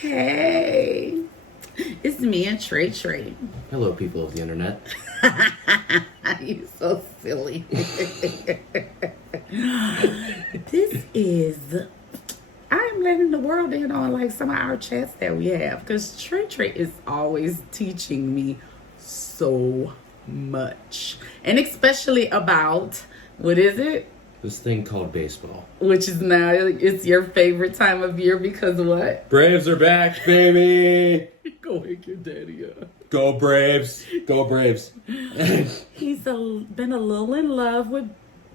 Hey, it's me and Trey. Hello, people of the internet. You're so silly. This is, I'm letting the world in on like some of our chats that we have because Trey is always teaching me so much. And especially about, what is it? This thing called baseball. Which is now, it's your favorite time of year because what? Braves are back, baby! Go wake your daddy up. Go Braves! Go Braves! He's been a little in love with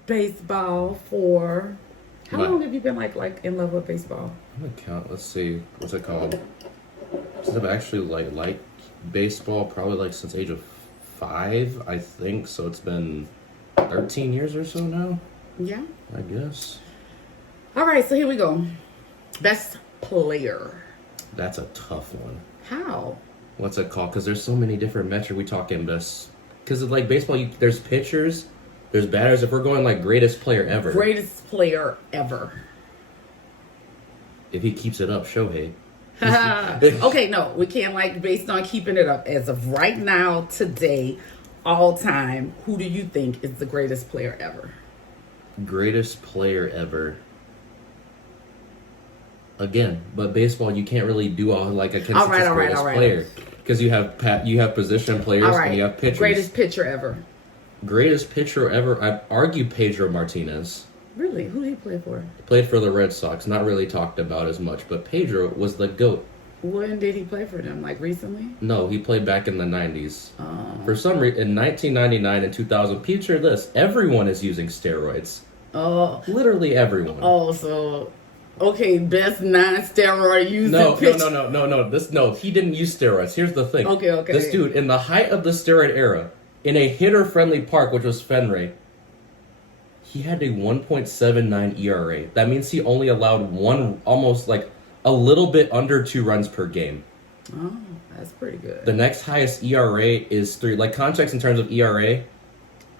baseball for... How long have you been like in love with baseball? I'm gonna count. Let's see. What's it called? Since I've actually liked baseball probably like since age of 5, I think. So it's been 13 years or so now. Yeah. I guess. All right, so here we go. Best player. That's a tough one. How? What's it called? Because there's so many different metrics we talk in this. Because like baseball, there's pitchers, there's batters. If we're going like greatest player ever. Greatest player ever. If he keeps it up, Shohei. Okay, no, we can't like based on keeping it up. As of right now, today, all time, who do you think is the greatest player ever? Greatest player ever. Again, but baseball, you can't really do all like a consensus greatest player because you have position players and you have pitchers. Greatest pitcher ever. Greatest pitcher ever. I'd argue Pedro Martinez. Really? Who did he play for? Played for the Red Sox. Not really talked about as much, but Pedro was the GOAT. When did he play for them? Like recently? No, he played back in the 90s. For some reason, in 1999 and 2000, picture this, everyone is using steroids. Oh. Literally everyone. Oh, so... Okay, best non-steroid using pitcher. No, he didn't use steroids. Here's the thing. Okay. This dude, in the height of the steroid era, in a hitter-friendly park, which was Fenway, he had a 1.79 ERA. That means he only allowed almost like a little bit under 2 runs per game. Oh, that's pretty good. The next highest ERA is 3. Like, context in terms of ERA,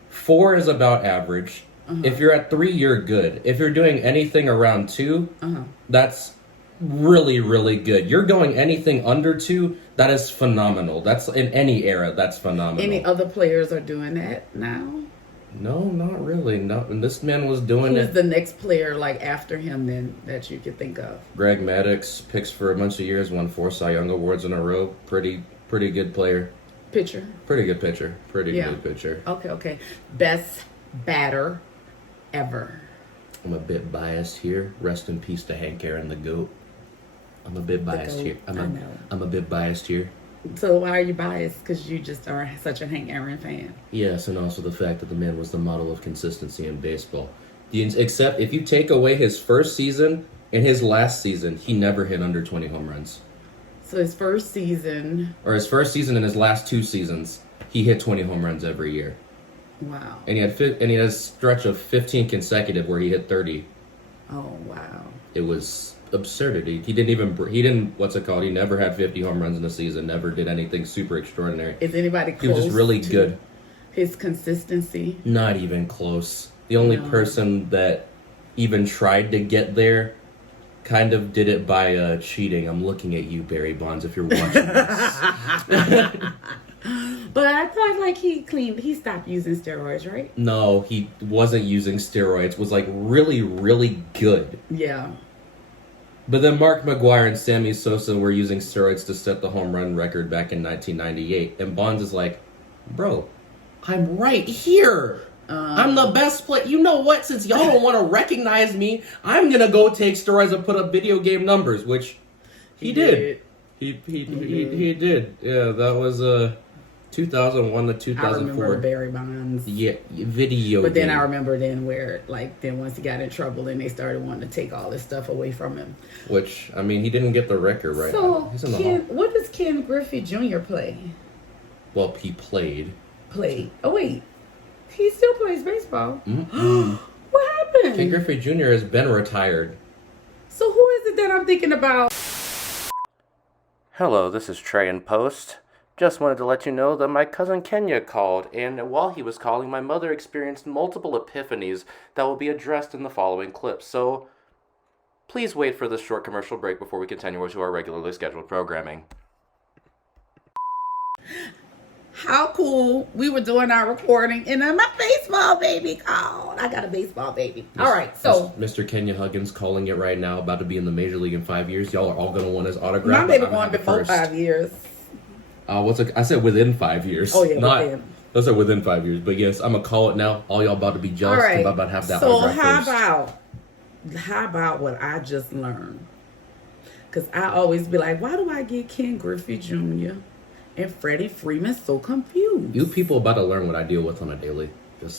4 is about average. If you're at 3, you're good. If you're doing anything around 2, that's really, really good. You're going anything under 2, that is phenomenal. That's in any era, that's phenomenal. Any other players are doing that now? No, not really. No, and this man was doing Who's the next player like after him then that you could think of? Greg Maddux, picks for a bunch of years, won 4 Cy Young Awards in a row. Pretty good player. Pitcher. Pretty good pitcher. Good pitcher. Okay. Best batter ever. I'm a bit biased here. Rest in peace to Hank Aaron, the GOAT. I'm a bit biased here. I'm a bit biased here. So why are you biased? Because you just are such a Hank Aaron fan. Yes, and also the fact that the man was the model of consistency in baseball. Except if you take away his first season and his last season, he never hit under 20 home runs. So his first season... Or his first season and his last 2 seasons, he hit 20 home runs every year. Wow. And he had a stretch of 15 consecutive where he hit 30. Oh, wow. It was absurdity. He didn't, what's it called? He never had 50 home runs in a season, never did anything super extraordinary. Is anybody close? He was just really good. His consistency? Not even close. The only person that even tried to get there kind of did it by cheating. I'm looking at you, Barry Bonds, if you're watching this. But I thought like he stopped using steroids, right? No, he wasn't using steroids. Was like really, really good. Yeah. But then Mark McGwire and Sammy Sosa were using steroids to set the home run record back in 1998. And Bonds is like, bro, I'm right here. I'm the best player. You know what? Since y'all don't want to recognize me, I'm going to go take steroids and put up video game numbers, which he did. He did. Yeah, that was 2001 to 2004. I remember Barry Bonds. Yeah, video But then game. I remember then once he got in trouble, then they started wanting to take all this stuff away from him. Which, I mean, he didn't get the record right. So, what does Ken Griffey Jr. play? Well, he played. Oh, wait. He still plays baseball. Mm-hmm. What happened? Ken Griffey Jr. has been retired. So who is it that I'm thinking about? Hello, this is Trey in Post. Just wanted to let you know that my cousin Kenya called, and while he was calling, my mother experienced multiple epiphanies that will be addressed in the following clips. So, Please wait for this short commercial break before we continue to our regularly scheduled programming. How cool. We were doing our recording and then my baseball baby called. I got a baseball baby. All right, so. Mr. Kenya Huggins calling it right now, about to be in the major league in 5 years. Y'all are all going to want his autograph. My baby going before 5 years. I said within 5 years. Oh, yeah, within. I said within 5 years. But yes, I'm going to call it now. All y'all about to be jealous. All right. I'm about to have that so autograph first. how about what I just learned? Because I always be like, why do I get Ken Griffey Jr. and Freddie Freeman so confused? You people about to learn what I deal with on a daily. I'm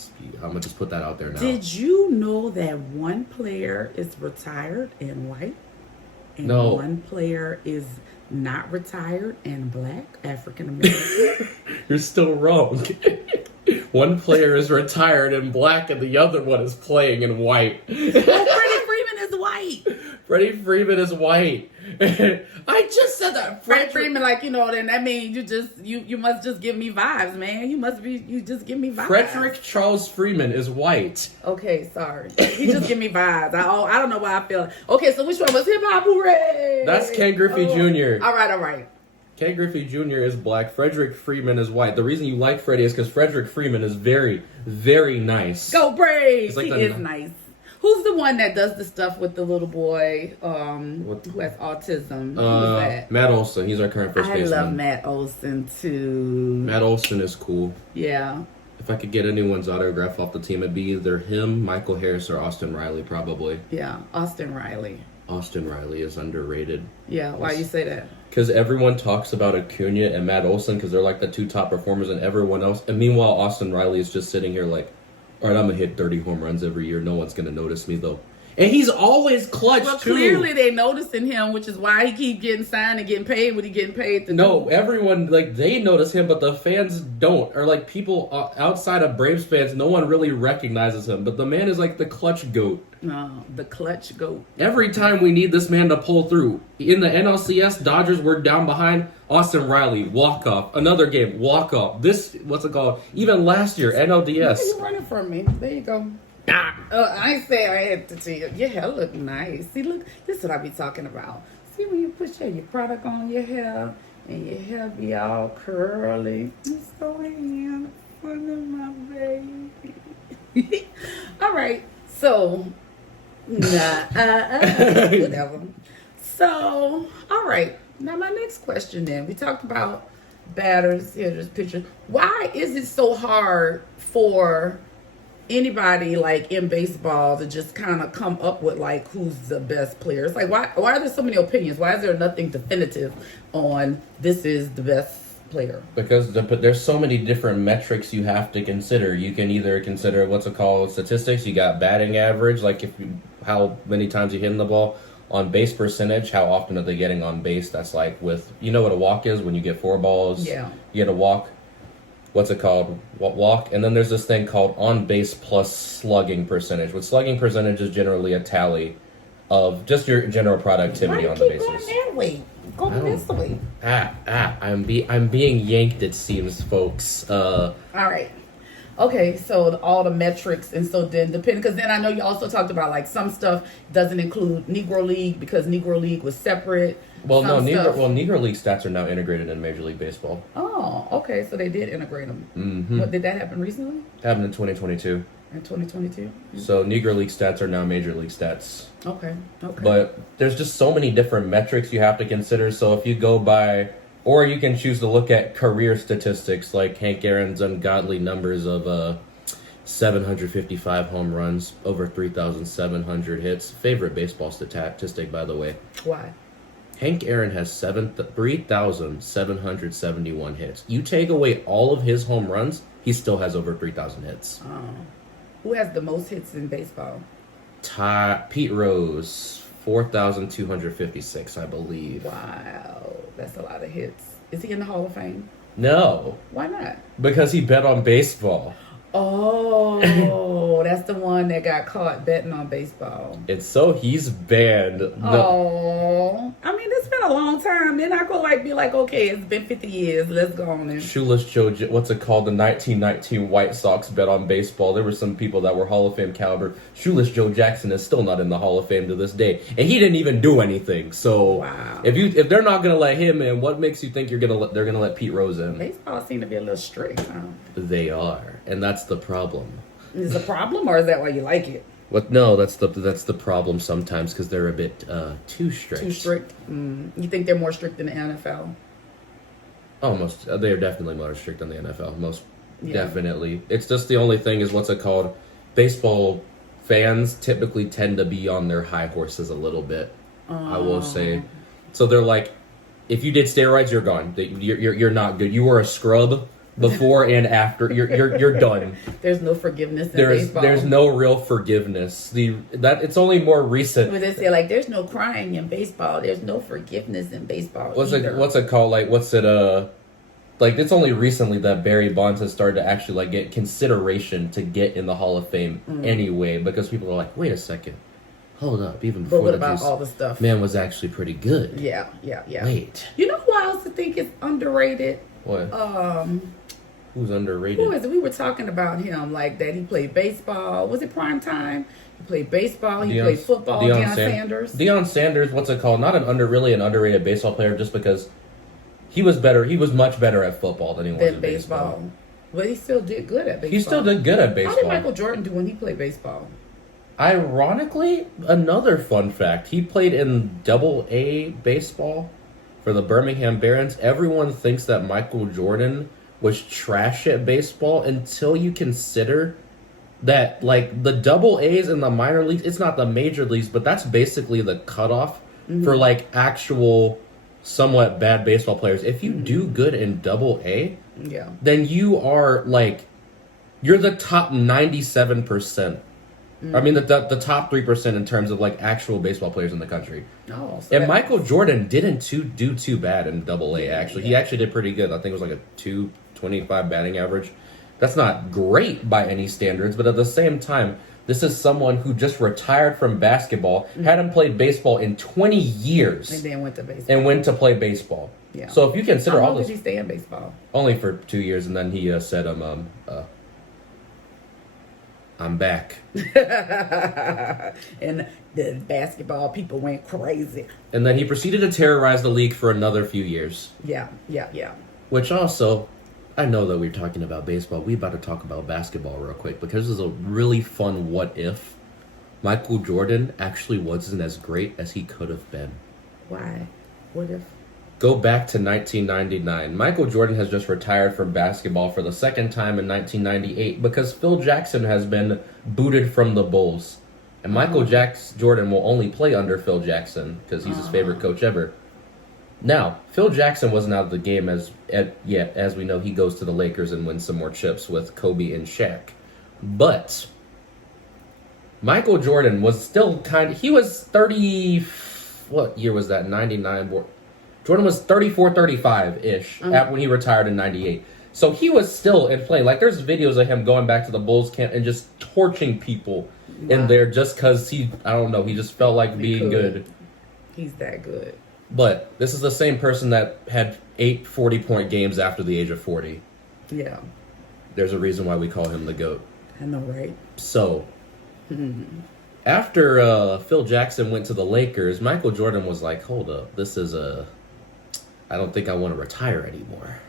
going to just put that out there now. Did you know that one player is retired and white? And No. one player is not retired and black, African American? You're still wrong. One player is retired in black and the other one is playing in white. Oh, Freddie Freeman is white. Freddie Freeman is white. I just said that. Freddie Freeman, like, then that means you must just give me vibes, man. You just give me vibes. Frederick Charles Freeman is white. Okay, sorry. He just give me vibes. I don't know why I feel. Okay, so which one was Hip Hop Hooray? That's Ken Griffey Jr. All right. Ken Griffey Jr. is black. Frederick Freeman is white. The reason you like Freddie is because Frederick Freeman is very, very nice. Go Braves! Like He is nice. Who's the one that does the stuff with the little boy who has autism? Who's that? Matt Olson. He's our current first baseman. I love Matt Olson too. Matt Olson is cool. Yeah. If I could get anyone's autograph off the team, it'd be either him, Michael Harris, or Austin Riley, probably. Yeah, Austin Riley. Austin Riley is underrated. Yeah, why you say that? Because everyone talks about Acuna and Matt Olson because they're like the two top performers and everyone else. And meanwhile, Austin Riley is just sitting here like, all right, I'm going to hit 30 home runs every year. No one's going to notice me, though. And he's always clutch, too. Well, clearly they noticing him, which is why he keep getting signed and getting paid what he getting paid to No, do. everyone, they notice him, but the fans don't. Or, people outside of Braves fans, no one really recognizes him. But the man is like the clutch goat. No, the clutch goat. Every time we need this man to pull through. In the NLCS, Dodgers were down behind. Austin Riley, walk-off. Another game, walk-off. What's it called? Even last year, NLDS. You're running from me. There you go. I ain't say I had to tell you. Your hair look nice. See, look, this is what I be talking about. See, when you put your product on your hair and your hair be all curly. It's so handsome, my baby. All right, so, whatever. So, all right. Now, my next question then. We talked about batters, hitters, pitchers. Why is it so hard for anybody like in baseball to just kind of come up with like who's the best player? It's like why are there so many opinions? Why is there nothing definitive on this is the best player? Because there's so many different metrics you have to consider. You can either consider what's it called statistics. You got batting average, like how many times you hitting the ball. On base percentage, how often are they getting on base? That's like with, you know what a walk is? When you get 4 balls, Yeah. you get a walk. What's it called? Walk. And then there's this thing called on base plus slugging percentage. With slugging percentage is generally a tally of just your general productivity on the bases. Why do you keep going that way? Go this way. I'm being yanked, it seems, folks. All right. Okay, so all the metrics, and so then depending, because then I know you also talked about like some stuff doesn't include Negro League because Negro League was separate. Well, Negro League stats are now integrated in Major League Baseball. Oh, okay, so they did integrate them. Mm-hmm. What, did that happen recently? Happened in 2022. In 2022? So Negro League stats are now Major League stats. Okay. But there's just so many different metrics you have to consider. So if you go by, or you can choose to look at career statistics like Hank Aaron's ungodly numbers of 755 home runs, over 3,700 hits. Favorite baseball statistic, by the way. Why? Hank Aaron has 3,771 hits. You take away all of his home runs, he still has over 3,000 hits. Who has the most hits in baseball? Pete Rose, 4,256, I believe. Wow, that's a lot of hits. Is he in the Hall of Fame? No. Why not? Because he bet on baseball. Oh, that's the one that got caught betting on baseball. And so he's banned. Oh, I mean, there's been a long time. Then I could like be like, okay, it's been 50 years. Let's go on and. Shoeless Joe, what's it called? The 1919 White Sox bet on baseball. There were some people that were Hall of Fame caliber. Shoeless Joe Jackson is still not in the Hall of Fame to this day, and he didn't even do anything. So wow. if they're not gonna let him in, what makes you think they're gonna let Pete Rose in? Baseball seem to be a little strict. Huh? They are, and that's the problem. Is it a problem, or is that why you like it? What? No, that's the problem sometimes because they're a bit too strict. Too strict. You think they're more strict than the NFL? Almost. They are definitely more strict than the NFL. Most definitely. It's just the only thing is what's it called? Baseball fans typically tend to be on their high horses a little bit. I will say. So they're like, if you did steroids, you're gone. You're not good. You were a scrub. Before and after, you're done. There's no forgiveness in baseball. There's no real forgiveness. It's only more recent. But they say like there's no crying in baseball. There's no forgiveness in baseball. What's it called? Like like it's only recently that Barry Bonds has started to actually like get consideration to get in the Hall of Fame anyway, because people are like, wait a second, hold up, even before what about all the stuff? Man was actually pretty good. Yeah. Wait. You know who I also think is underrated? What? Who's underrated? Who is it? We were talking about him, like that he played baseball. Was it prime time? He played baseball. He played football. Deion Sanders. Deion Sanders, what's it called? Not really an underrated baseball player, just because he was better. He was much better at football than he was at baseball. But he still did good at baseball. He still did good at baseball. How did Michael Jordan do when he played baseball? Ironically, another fun fact: he played in Double-A baseball for the Birmingham Barons. Everyone thinks that Michael Jordan was trash at baseball until you consider that, like, the Double-A's in the minor leagues, it's not the major leagues, but that's basically the cutoff for, like, actual somewhat bad baseball players. If you do good in Double-A, then you are, like, you're the top 97%. I mean, the top 3% in terms of, like, actual baseball players in the country. Oh, and Michael Jordan didn't do too bad in Double-A, actually. He actually did pretty good. I think it was like a 225 batting average. That's not great by any standards, but at the same time, this is someone who just retired from basketball, hadn't played baseball in 20 years. And then went to baseball. And went to play baseball. Yeah. So if you consider all this... How long did he stay in baseball? Only for 2 years, and then he said, I'm back. And the basketball people went crazy. And then he proceeded to terrorize the league for another few years. Yeah. Which also, I know that we're talking about baseball. We about to talk about basketball real quick, because there's a really fun what if. Michael Jordan actually wasn't as great as he could have been. Why? What if? Go back to 1999. Michael Jordan has just retired from basketball for the second time in 1998 because Phil Jackson has been booted from the Bulls. And Michael Jordan will only play under Phil Jackson because he's his favorite coach ever. Now, Phil Jackson wasn't out of the game as we know. He goes to the Lakers and wins some more chips with Kobe and Shaq. But Michael Jordan was still he was 30, what year was that? 99. Jordan was 34, 35-ish when he retired in 98. So he was still in play. Like, there's videos of him going back to the Bulls camp and just torching people in there just because he just felt like being good. He's that good. But this is the same person that had 8 40-point games after the age of 40. Yeah. There's a reason why we call him the GOAT. I know, right? So, after Phil Jackson went to the Lakers, Michael Jordan was like, hold up, I don't think I want to retire anymore.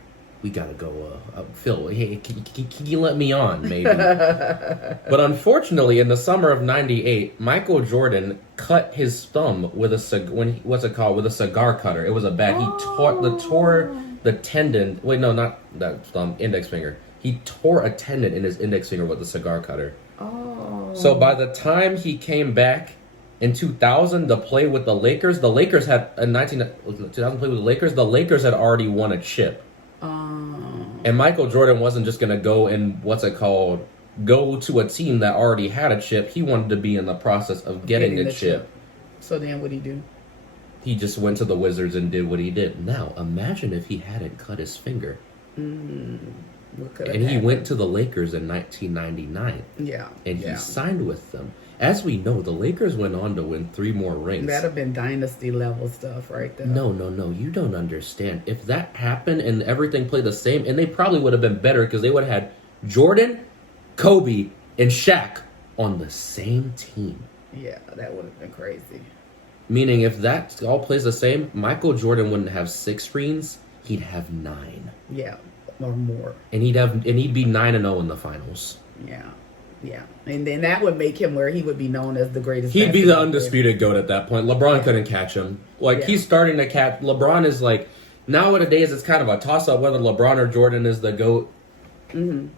We got to go, Phil, hey, can you let me on, maybe? But unfortunately, in the summer of 98, Michael Jordan cut his thumb with a cigar cutter. It was a bad. He tore the tendon. Wait, no, not that thumb, index finger. He tore a tendon in his index finger with a cigar cutter. Oh. So by the time he came back in 2000 to play with the Lakers had in 2000 play with the Lakers had already won a chip. And Michael Jordan wasn't just going to go and go to a team that already had a chip. He wanted to be in the process of getting the chip. So then what'd he do? He just went to the Wizards and did what he did. Now, imagine if he hadn't cut his finger. What could have And he happened? went to the Lakers in 1999. Yeah. And he signed with them. As we know, the Lakers went on to win 3 more rings. That'd have been dynasty level stuff right there. No. You don't understand. If that happened and everything played the same, and they probably would have been better because they would have had Jordan, Kobe, and Shaq on the same team. Yeah, that would have been crazy. Meaning, if that all plays the same, Michael Jordan wouldn't have 6 rings. He'd have 9. Yeah, or more. And he'd be 9-0 in the finals. Yeah, and then that would make him where he would be known as the greatest. He'd be the undisputed GOAT at that point. LeBron couldn't catch him. He's starting to catch. LeBron is like, nowadays it's kind of a toss-up whether LeBron or Jordan is the GOAT. Mm-hmm.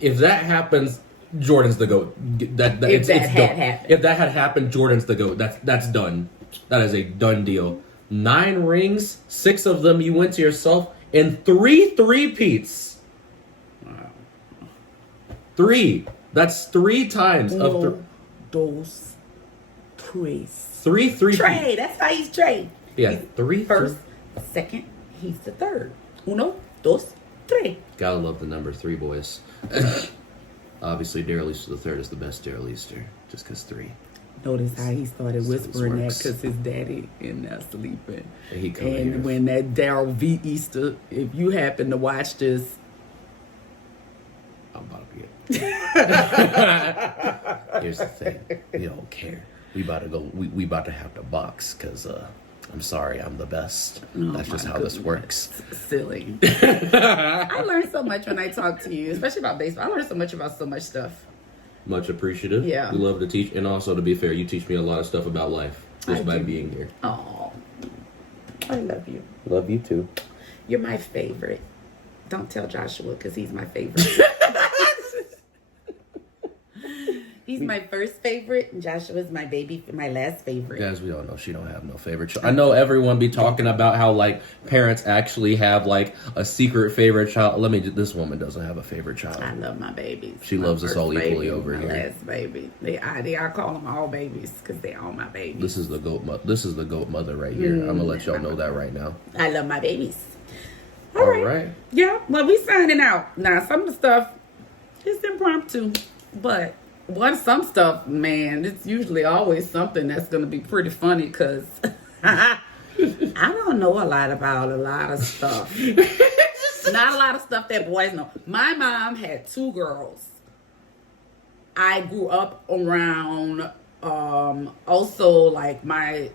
If that happens, Jordan's the GOAT. If that had happened, Jordan's the GOAT. That's done. That is a done deal. 9 rings, 6 of them you went to yourself, and 3 three-peats. Wow. 3. That's 3 times Uno, dos, tres. 3 three-peats. Trey, that's how he's Trey. Yeah, He's 3 first, second, he's the third. Uno, dos, tres. Gotta love the number 3, boys. Obviously, Daryl Easter III is the best Daryl Easter, just because 3. Notice how he started whispering that works. because his daddy in there sleeping. And when that Daryl V. Easter, if you happen to watch this, I'm about to be Here's the thing. We don't care. We about to go. We about to have to box because I'm sorry, I'm the best. That's just how this works. Silly. I learned so much when I talk to you, especially about baseball. I learned so much about so much stuff. Much appreciative. Yeah. We love to teach, and also to be fair, you teach me a lot of stuff about life just by being here. Oh, I love you. Love you too. You're my favorite. Don't tell Joshua because he's my favorite. He's my first favorite, and Joshua's my my last favorite. Guys, we all know she don't have no favorite child. I know everyone be talking about how parents actually have a secret favorite child. This woman doesn't have a favorite child. I love my babies. She loves us all equally over here. My last baby. I call them all babies because they're all my babies. This is the goat. This is the goat mother right here. I'm gonna let y'all know that right now. I love my babies. All right. Yeah. Well, we signing out now. Some of the stuff is impromptu, but. Some stuff, man, it's usually always something that's going to be pretty funny because I don't know a lot about a lot of stuff. Not a lot of stuff that boys know. My mom had 2 girls. I grew up around also my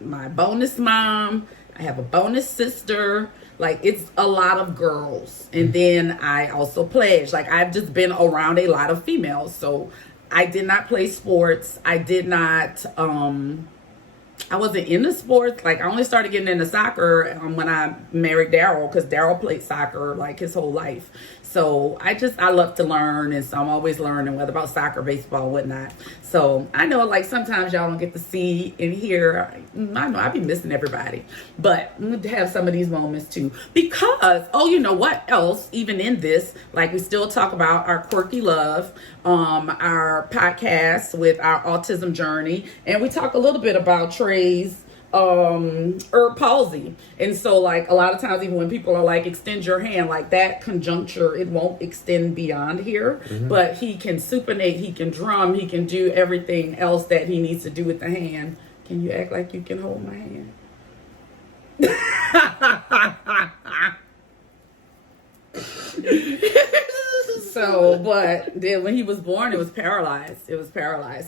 bonus mom. I have a bonus sister. It's a lot of girls. And then I also pledged. I've just been around a lot of females. So I did not play sports. I did not, I wasn't into sports. I only started getting into soccer when I married Daryl because Daryl played soccer his whole life. So I love to learn, and so I'm always learning, whether about soccer, baseball, whatnot. So I know sometimes y'all don't get to see and hear. I know I be missing everybody, but I'm going to have some of these moments too. Because, you know what else, even in this, we still talk about our quirky love, our podcast with our autism journey, and we talk a little bit about Trey's palsy. And so a lot of times, even when people are extend your hand, that conjuncture, it won't extend beyond here. Mm-hmm. But he can supinate, he can drum, he can do everything else that he needs to do with the hand. Can you act like you can hold my hand? So, but then when he was born, it was paralyzed.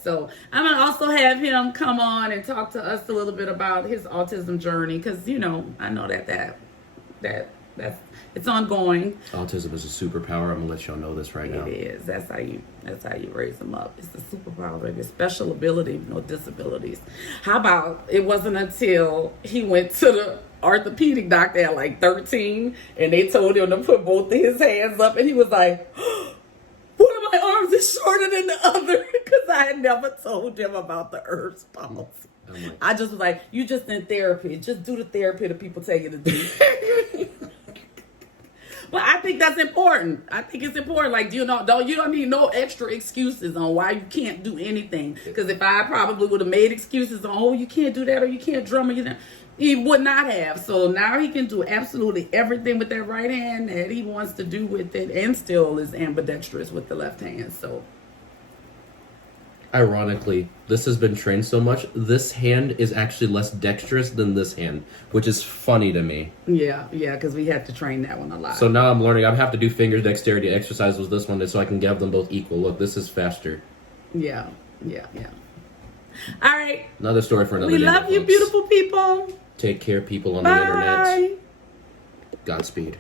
So I'm going to also have him come on and talk to us a little bit about his autism journey. Because, I know that's it's ongoing. Autism is a superpower. I'm going to let y'all know this right now. It is. That's how you raise them up. It's a superpower, baby. Special ability, no disabilities. How about it wasn't until he went to the orthopedic doctor at 13 and they told him to put both of his hands up and he was like, one of my arms is shorter than the other because I had never told him about the Earth's policy. I just was like, you just in therapy. Just do the therapy that people tell you to do. But I think that's important. I think it's important. You don't need no extra excuses on why you can't do anything. Because if I probably would have made excuses on, you can't do that or you can't drum or he would not have. So now he can do absolutely everything with that right hand that he wants to do with it, and still is ambidextrous with the left hand. So Ironically, this has been trained so much, this hand is actually less dexterous than this hand, which is funny to me. Yeah, because we had to train that one a lot. So now I'm learning, I have to do finger dexterity exercises with this one so I can have them both equal. Look, this is faster. Yeah. All right. Another story for another We day. love you, folks. beautiful people. Take care, people on Bye. the internet. Godspeed.